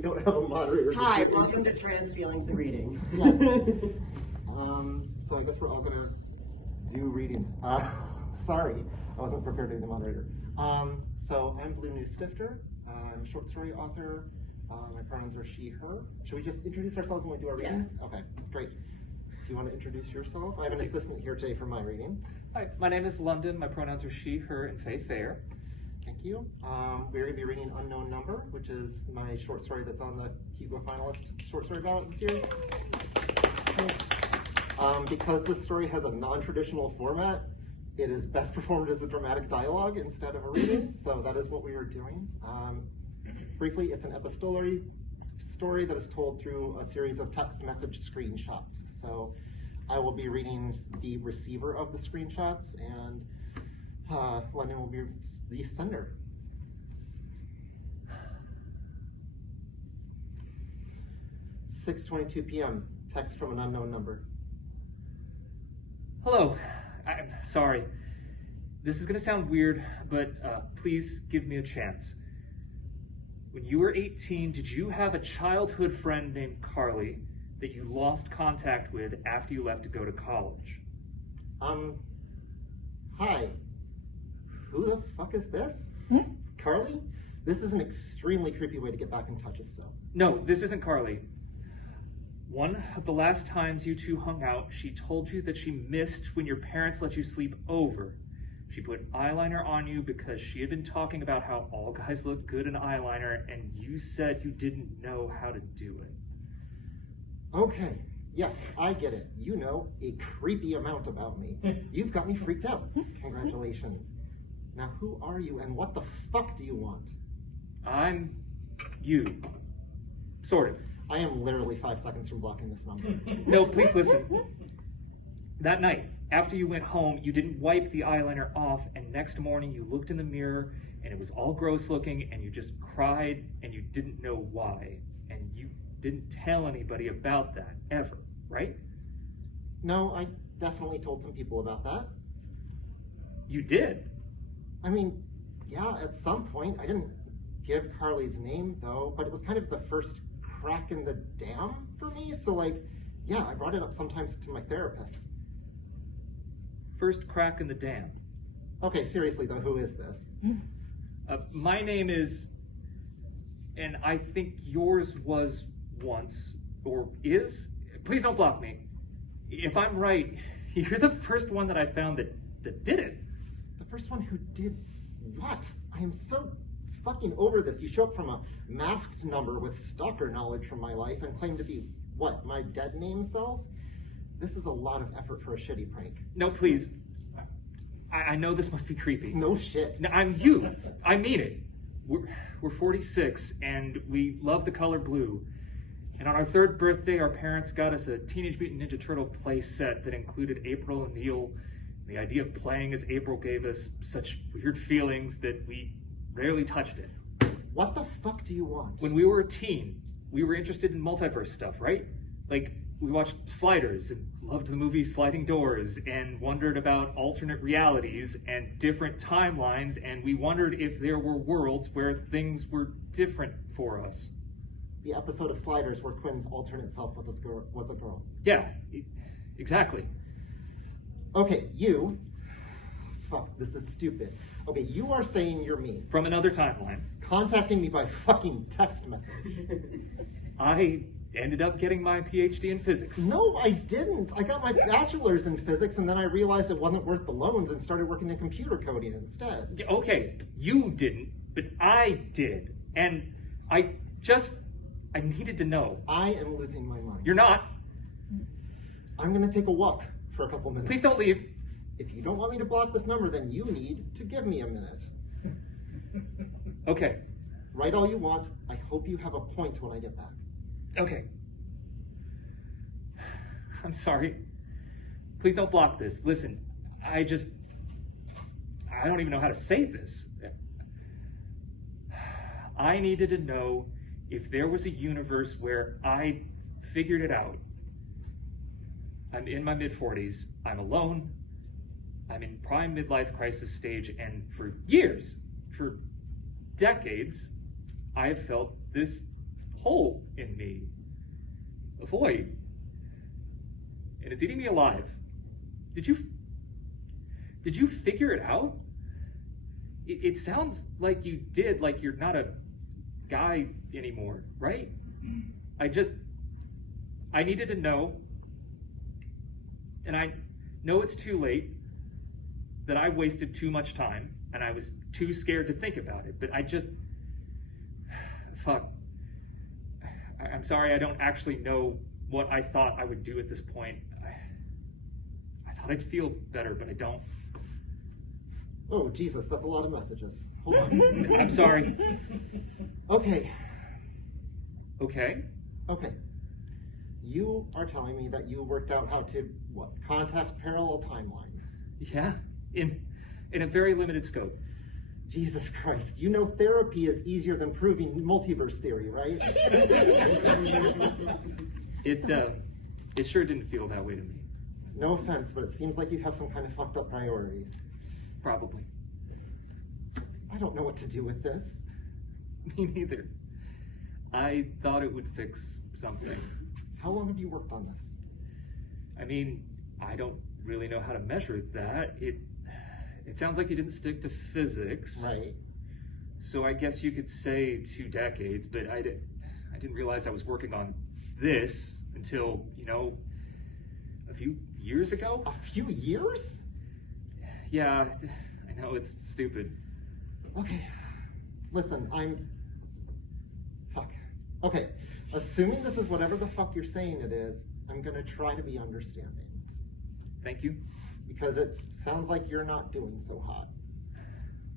we don't have a moderator. Hi, welcome to Trans Feelings and Reading. Yes. So I guess we're all gonna do readings. Sorry, I wasn't prepared to be the moderator. So I'm Blue News Stifter. I'm a short story author. My pronouns are she, her. Should we just introduce ourselves when we do our readings? Yeah. Okay, great. Do you want to introduce yourself? I have an assistant here today for my reading. Hi, my name is London. My pronouns are she, her, and Faye Fair. Thank you. We're going to be reading Unknown Number, which is my short story that's on the Hugo finalist short story ballot this year. Thanks. Because this story has a non-traditional format, it is best performed as a dramatic dialogue instead of a reading, so that is what we are doing. Briefly, it's an epistolary story that is told through a series of text message screenshots. So I will be reading the receiver of the screenshots, and London will be the sender. "6:22 p.m. Text from an unknown number. Hello, I'm sorry. This is gonna sound weird, but please give me a chance. When you were 18, did you have a childhood friend named Carly that you lost contact with after you left to go to college? Hi. Who the fuck is this? Carly? This is an extremely creepy way to get back in touch if so. No, this isn't Carly. One of the last times you two hung out, she told you that she missed when your parents let you sleep over. She put eyeliner on you because she had been talking about how all guys look good in eyeliner, and you said you didn't know how to do it. Okay, yes, I get it. You know a creepy amount about me. You've got me freaked out. Congratulations. Now who are you and what the fuck do you want? I'm you. Sort of. I am literally 5 seconds from blocking this number. No, please listen. That night, after you went home, you didn't wipe the eyeliner off, and next morning you looked in the mirror and it was all gross looking, and you just cried and you didn't know why. And you didn't tell anybody about that, ever, right? No, I definitely told some people about that. You did? I mean, yeah, at some point. I didn't give Carly's name, though, but it was kind of the first crack in the dam for me, so like, yeah, I brought it up sometimes to my therapist. First crack in the dam. Okay, seriously though, who is this? My name is, and I think yours was once, or is? Please don't block me. If I'm right, you're the first one that I found that did it. The first one who did what? I am so fucking over this. You show up from a masked number with stalker knowledge from my life and claim to be, what, my dead name self? This is a lot of effort for a shitty prank. No, please. I know this must be creepy. No shit. No, I'm you. I mean it. We're 46 and we love the color blue. And on our 3rd birthday, our parents got us a Teenage Mutant Ninja Turtle play set that included April and Neil. The idea of playing as April gave us such weird feelings that we rarely touched it. What the fuck do you want? When we were a teen, we were interested in multiverse stuff, right? Like, we watched Sliders and loved the movie Sliding Doors and wondered about alternate realities and different timelines, and we wondered if there were worlds where things were different for us. The episode of Sliders where Quinn's alternate self was a girl. Yeah, exactly. Okay, you... Fuck, this is stupid. Okay, you are saying you're me. From another timeline. Contacting me by fucking text message. I ended up getting my PhD in physics. No, I didn't. I got my bachelor's in physics, and then I realized it wasn't worth the loans and started working in computer coding instead. Okay, you didn't, but I did. And I needed to know. I am losing my mind. You're not. I'm gonna take a walk for a couple minutes. Please don't leave. If you don't want me to block this number, then you need to give me a minute. Okay. Write all you want. I hope you have a point when I get back. Okay. I'm sorry. Please don't block this. Listen, I don't even know how to say this. I needed to know if there was a universe where I figured it out. I'm in my mid-40s. I'm alone. I'm in prime midlife crisis stage, and for years, for decades, I have felt this hole in me, a void, and it's eating me alive. Did you figure it out? It sounds like you did, like you're not a guy anymore, right? I needed to know, and I know it's too late, that I wasted too much time, and I was too scared to think about it, but fuck. I'm sorry, I don't actually know what I thought I would do at this point. I thought I'd feel better, but I don't. Oh, Jesus, that's a lot of messages. Hold on. I'm sorry. Okay. Okay? Okay. You are telling me that you worked out how to, contact parallel timelines. Yeah, in a very limited scope. Jesus Christ, you know therapy is easier than proving multiverse theory, right? It sure didn't feel that way to me. No offense, but it seems like you have some kind of fucked up priorities. Probably. I don't know what to do with this. Me neither. I thought it would fix something. How long have you worked on this? I mean, I don't really know how to measure that. It sounds like you didn't stick to physics. Right. So I guess you could say 2 decades, but I didn't realize I was working on this until, a few years ago. A few years? Yeah, I know, it's stupid. Okay. Listen, Fuck. Okay. Assuming this is whatever the fuck you're saying it is, I'm gonna try to be understanding. Thank you. Because it sounds like you're not doing so hot.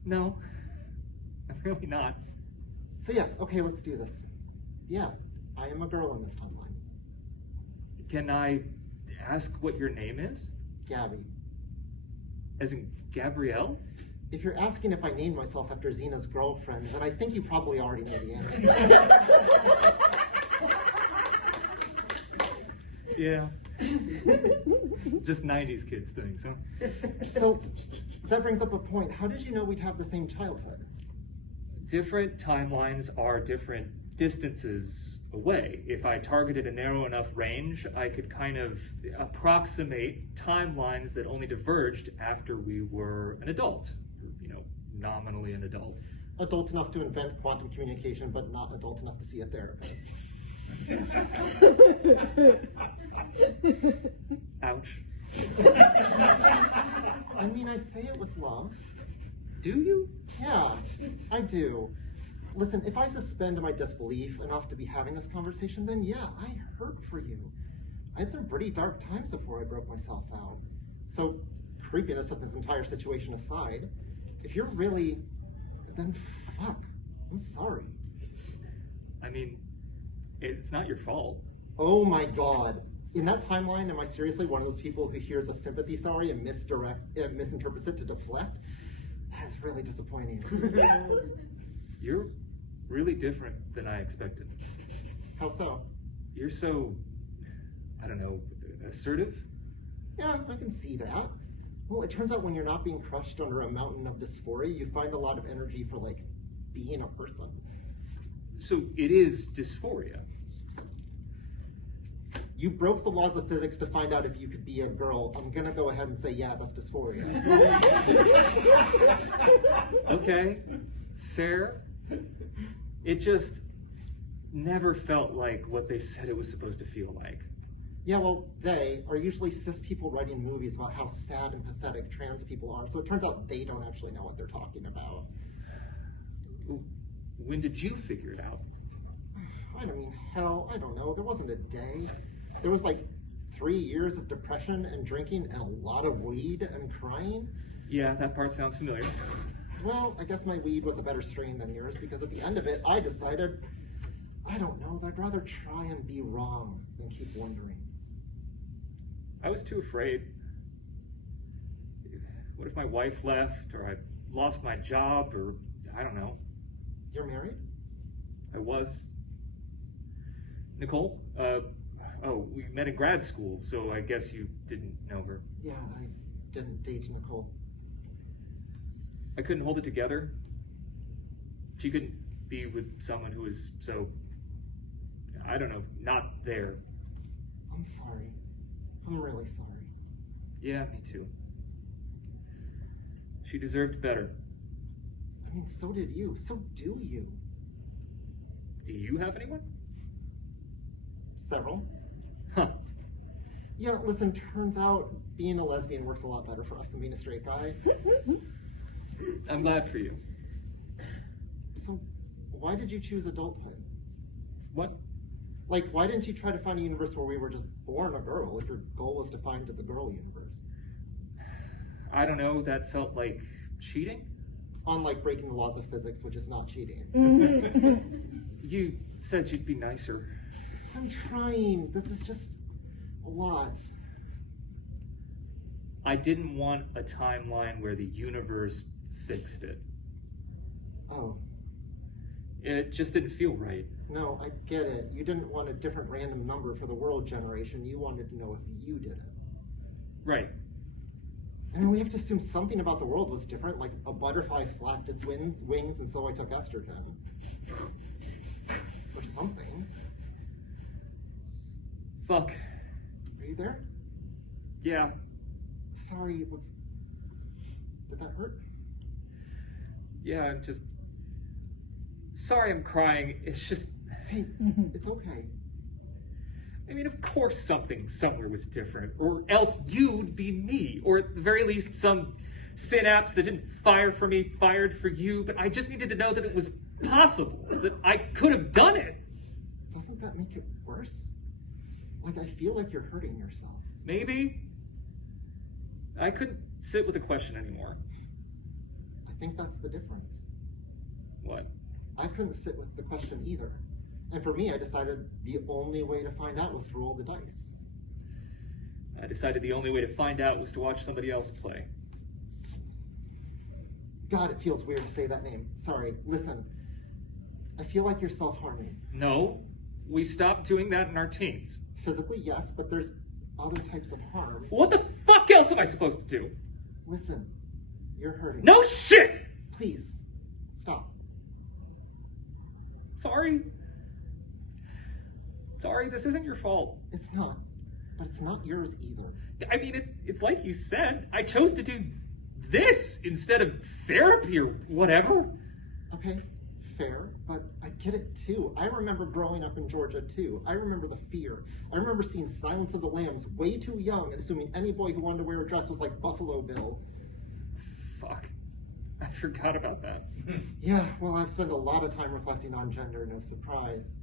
No, I'm really not. So yeah, okay, let's do this. Yeah, I am a girl in this timeline. Can I ask what your name is? Gabby. As in Gabrielle? If you're asking if I named myself after Xena's girlfriend, then I think you probably already know the answer. Yeah. Just 90s kids things, huh? So, that brings up a point. How did you know we'd have the same childhood? Different timelines are different distances away. If I targeted a narrow enough range, I could kind of approximate timelines that only diverged after we were an adult. Nominally an adult. Adult enough to invent quantum communication, but not adult enough to see a therapist. Ouch. I mean, I say it with love. Do you? Yeah, I do. Listen, if I suspend my disbelief enough to be having this conversation, then yeah, I hurt for you. I had some pretty dark times before I broke myself out. So, creepiness of this entire situation aside, if you're really, then fuck, I'm sorry. I mean, it's not your fault. Oh my god. In that timeline, am I seriously one of those people who hears a sympathy sorry and misinterprets it to deflect? That is really disappointing. You're really different than I expected. How so? You're so, I don't know, assertive? Yeah, I can see that. Well, it turns out when you're not being crushed under a mountain of dysphoria, you find a lot of energy for, being a person. So it is dysphoria. You broke the laws of physics to find out if you could be a girl. I'm gonna go ahead and say, yeah, that's dysphoria. Okay, fair. It just never felt like what they said it was supposed to feel like. Yeah, well, they are usually cis people writing movies about how sad and pathetic trans people are, so it turns out they don't actually know what they're talking about. When did you figure it out? I mean, hell, I don't know. There wasn't a day. There was 3 years of depression and drinking and a lot of weed and crying. Yeah, that part sounds familiar. Well, I guess my weed was a better strain than yours because at the end of it, I decided, I don't know, I'd rather try and be wrong than keep wondering. I was too afraid. What if my wife left, or I lost my job, or I don't know. You're married? I was. Nicole? We met in grad school, so I guess you didn't know her. Yeah, I didn't date Nicole. I couldn't hold it together. She couldn't be with someone who was so I don't know, not there. I'm sorry. I'm really sorry. Yeah, me too. She deserved better. I mean, so did you. So do you. Do you have anyone? Several. Huh. Yeah, listen, turns out being a lesbian works a lot better for us than being a straight guy. I'm glad for you. So, why did you choose adulthood? What? Like, why didn't you try to find a universe where we were just born a girl if your goal was to find the girl universe? I don't know, that felt like cheating? Unlike breaking the laws of physics, which is not cheating. You said you'd be nicer. I'm trying. This is just a lot. I didn't want a timeline where the universe fixed it. Oh, It just didn't feel right. no, I get it. You didn't want a different random number for the world generation. You wanted to know if you did it. Right. I mean, we have to assume something about the world was different, like a butterfly flapped its wings and so I took estrogen. Or something. Fuck. Are you there? Yeah. Sorry, did that hurt? Yeah, I'm just... Sorry I'm crying. It's just... Hey, it's okay. I mean, of course something somewhere was different. Or else you'd be me. Or at the very least, some synapse that didn't fire for me fired for you. But I just needed to know that it was possible. That I could have done it. Doesn't that make it worse? Like, I feel like you're hurting yourself. Maybe. I couldn't sit with the question anymore. I think that's the difference. What? I couldn't sit with the question either. And for me, I decided the only way to find out was to roll the dice. I decided the only way to find out was to watch somebody else play. God, it feels weird to say that name. Sorry. Listen, I feel like you're self-harming. No, we stopped doing that in our teens. Physically, yes, but there's other types of harm. What the fuck else am I supposed to do? Listen, you're hurting. No shit! Please, stop. Sorry. Sorry, this isn't your fault. It's not, but it's not yours either. I mean, it's like you said. I chose to do this instead of therapy or whatever. Okay, fair, but I get it too. I remember growing up in Georgia too. I remember the fear. I remember seeing Silence of the Lambs way too young and assuming any boy who wanted to wear a dress was like Buffalo Bill. Fuck. I forgot about that. Yeah, well, I've spent a lot of time reflecting on gender, no surprise.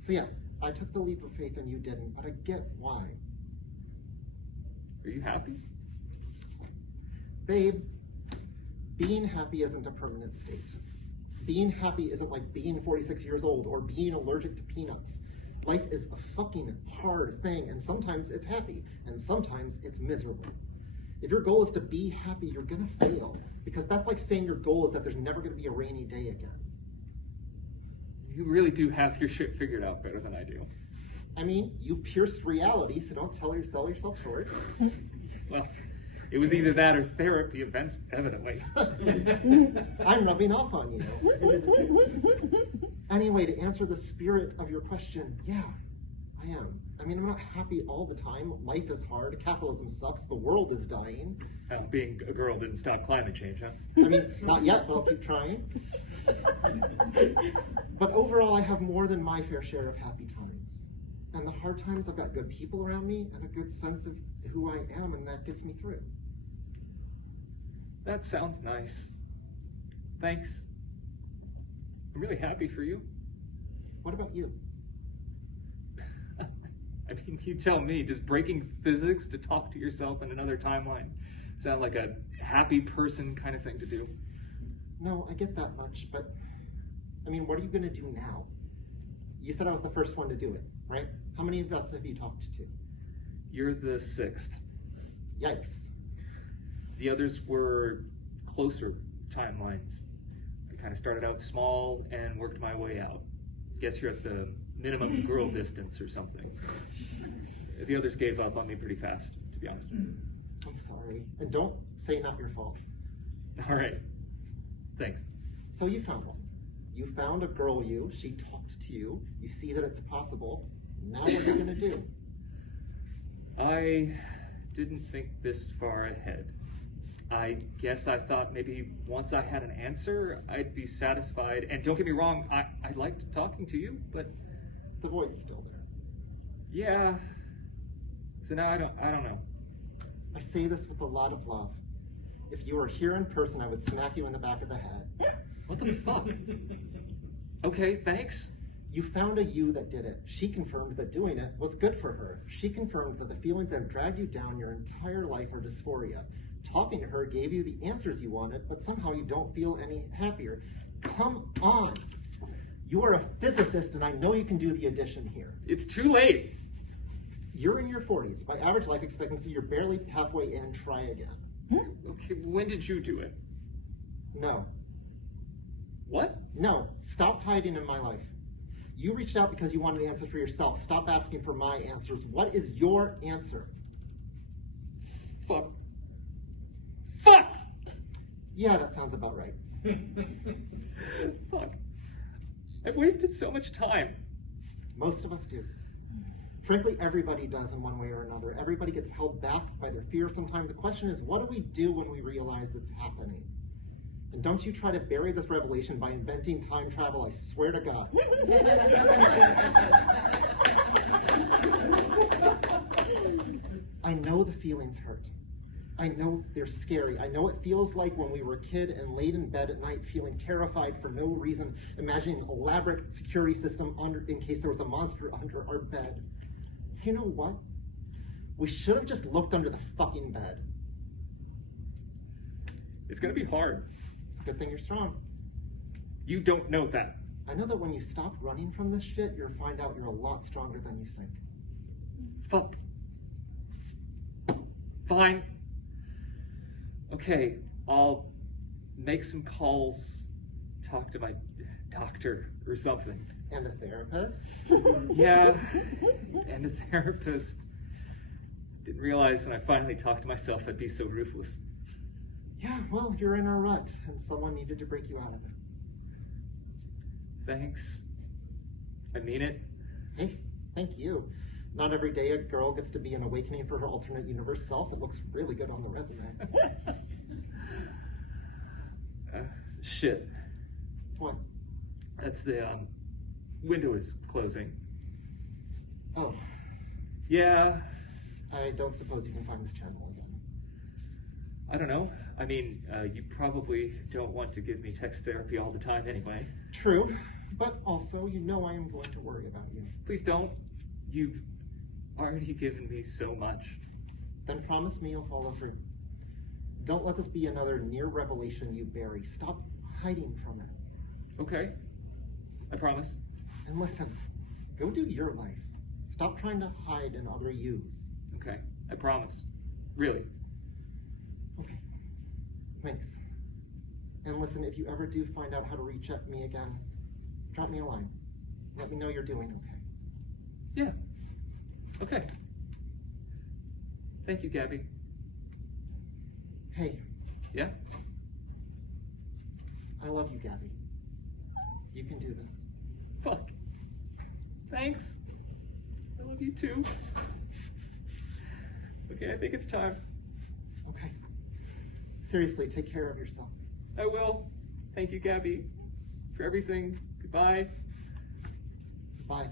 So yeah, I took the leap of faith and you didn't, but I get why. Are you happy? Babe, being happy isn't a permanent state. Being happy isn't like being 46 years old or being allergic to peanuts. Life is a fucking hard thing, and sometimes it's happy, and sometimes it's miserable. If your goal is to be happy, you're gonna fail, because that's like saying your goal is that there's never gonna be a rainy day again. You really do have your shit figured out better than I do. I mean, you pierced reality, so don't sell yourself short. Well, it was either that or therapy, evidently. I'm rubbing off on you. Anyway, to answer the spirit of your question, yeah, I am. I mean, I'm not happy all the time. Life is hard. Capitalism sucks. The world is dying. Being a girl didn't stop climate change, huh? I mean, not yet, but I'll keep trying. But overall, I have more than my fair share of happy times. And the hard times, I've got good people around me and a good sense of who I am, and that gets me through. That sounds nice. Thanks. I'm really happy for you. What about you? I mean, you tell me, does breaking physics to talk to yourself in another timeline sound like a happy person kind of thing to do? No, I get that much, but I mean, what are you gonna do now? You said I was the first one to do it, right? How many of us have you talked to? You're the sixth. Yikes. The others were closer timelines. I kind of started out small and worked my way out. Guess you're at the minimum girl distance or something. The others gave up on me pretty fast, to be honest. I'm sorry. And don't say not your fault. All right. Thanks. So you found one. You found a girl you, she talked to you, you see that it's possible. Now what are you gonna do? I didn't think this far ahead. I guess I thought maybe once I had an answer, I'd be satisfied. And don't get me wrong, I liked talking to you, but The void's still there. yeah. So now I don't know. I say this with a lot of love. If you were here in person, I would smack you in the back of the head. What the fuck? Okay, thanks. You found a you that did it. She confirmed that doing it was good for her. She confirmed that the feelings that have dragged you down your entire life are dysphoria. Talking to her gave you the answers you wanted, but somehow you don't feel any happier. Come on! You are a physicist, and I know you can do the addition here. It's too late. You're in your 40s. By average life expectancy, you're barely halfway in. Try again. Okay, when did you do it? No. What? No. Stop hiding in my life. You reached out because you wanted an answer for yourself. Stop asking for my answers. What is your answer? Fuck. Fuck! Yeah, that sounds about right. Fuck. I've wasted so much time. Most of us do. Frankly, everybody does in one way or another. Everybody gets held back by their fear sometimes. The question is, what do we do when we realize it's happening? And don't you try to bury this revelation by inventing time travel, I swear to God. I know the feelings hurt. I know they're scary. I know it feels like when we were a kid and laid in bed at night feeling terrified for no reason, imagining an elaborate security system in case there was a monster under our bed. You know what? We should have just looked under the fucking bed. It's gonna be hard. It's a good thing you're strong. You don't know that. I know that when you stop running from this shit, you'll find out you're a lot stronger than you think. Fuck. Fine. Okay, I'll make some calls, talk to my doctor or something. And a therapist? Yeah, and a therapist. Didn't realize when I finally talked to myself I'd be so ruthless. Yeah, well, you're in a rut, and someone needed to break you out of it. Thanks. I mean it. Hey, thank you. Not every day a girl gets to be an awakening for her alternate universe self. It looks really good on the resume. Shit. What? That's the, window is closing. Oh, Yeah, I don't suppose you can find this channel again. I don't know. I mean, you probably don't want to give me text therapy all the time anyway. True, but also you know I am going to worry about you. Please don't. You've already given me so much. Then promise me you'll follow through. Don't let this be another near revelation you bury. Stop hiding from it. Okay. I promise. And listen, go do your life. Stop trying to hide in other yous. Okay. I promise. Really. Okay. Thanks. And listen, if you ever do find out how to reach at me again, drop me a line. Let me know you're doing okay. Yeah. Okay. Thank you, Gabby. Hey, Yeah? I love you, Gabby. You can do this. Fuck. Thanks. I love you too. Okay, I think it's time. Okay. Seriously, take care of yourself. I will. Thank you, Gabby, for everything. Goodbye. Bye,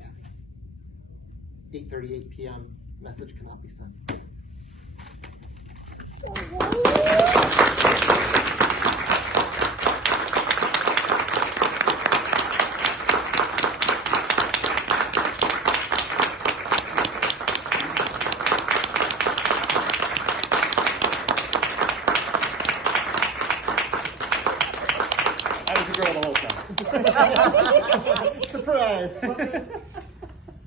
Gabby. 8:38 p.m. Message cannot be sent. I was a girl the whole time. Surprise!